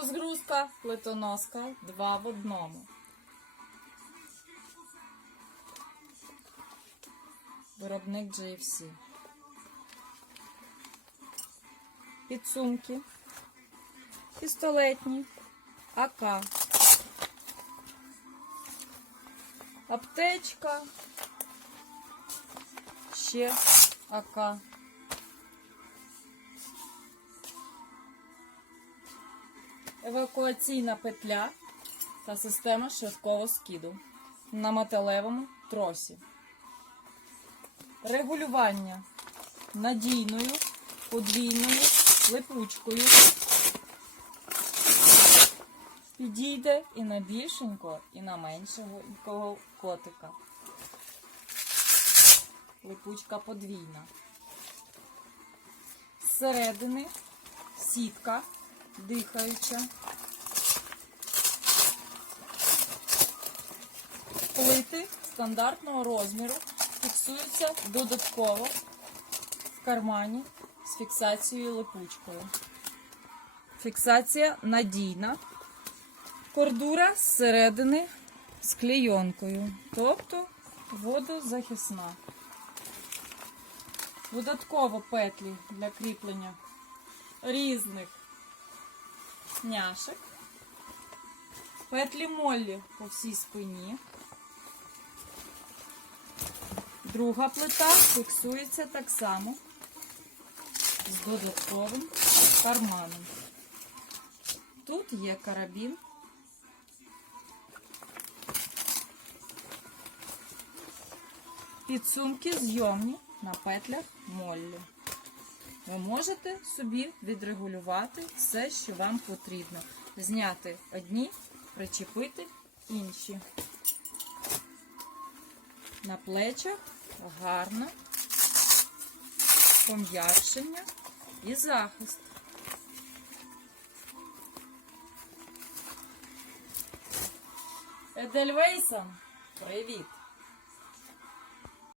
Розгрузка плитоноска два в одному. Виробник GFC. Підсумки. Пістолетні. АК. Аптечка. Ще АК. Евакуаційна петля та система швидкого скиду на металевому тросі. Регулювання надійною подвійною липучкою. Підійде і на більшенького, і на меншого котика. Липучка подвійна. Зсередини сітка дихаюча. Плити стандартного розміру фіксуються додатково в кармані з фіксацією липучкою. Фіксація надійна. Кордура зсередини з клейонкою, тобто водозахисна. Додатково петлі для кріплення різних няшек. Петлі моллі по всій спині. Друга плита фіксується так само з додатковим карманом. Тут є карабін. Підсумки зйомні на петлях моллі. Ви можете собі відрегулювати все, що вам потрібно. Зняти одні, причепити інші. На плечах гарно пом'якшення і захист. Едельвейсон, привіт!